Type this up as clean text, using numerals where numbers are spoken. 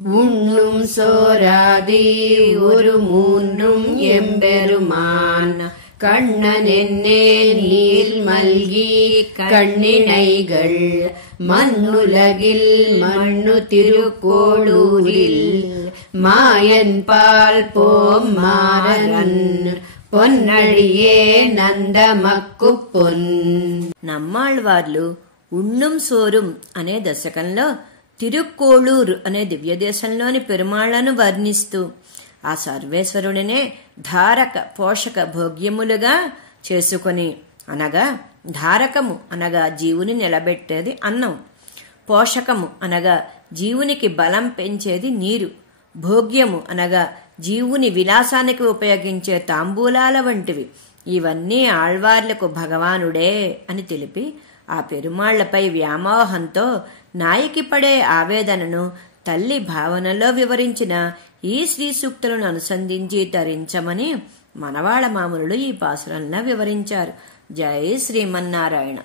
உண்ணும் சோராதி ஒரு மூன்றும் எம்பெருமான் கண்ணன் என்னே நீர் மல்கி கண்ணினைகள் மண்ணுலகில் மண்ணு திருக்கோளூரில் மாயன் பால் போம் மாறன் పొన్నడియే నందమక్కు పొన్. నమ్మాళ్వార్లు ఉన్నుం సోరుం అనే దశకంలో తిరుక్కోళూరు అనే దివ్యదేశంలోని పెరుమాళ్లను వర్ణిస్తూ ఆ సర్వేశ్వరుడినే ధారక పోషక భోగ్యములుగా చేసుకుని, అనగా ధారకము అనగా జీవుని నిలబెట్టేది అన్నం, పోషకము అనగా జీవునికి బలం పెంచేది నీరు, భోగ్యము అనగా జీవుని విలాసానికి ఉపయోగించే తాంబూలాల వంటివి. ఇవన్నీ ఆళ్వార్లకు భగవానుడే అని తెలిపి ఆ పెరుమాళ్లపై వ్యామోహంతో నాయకి పడే ఆవేదనను తల్లి భావనలో వివరించిన ఈ శ్రీ సూక్తులను అనుసంధించి తరించమని మనవాళ మామూలు ఈ పాసురంలా వివరించారు. జై శ్రీమన్నారాయణ.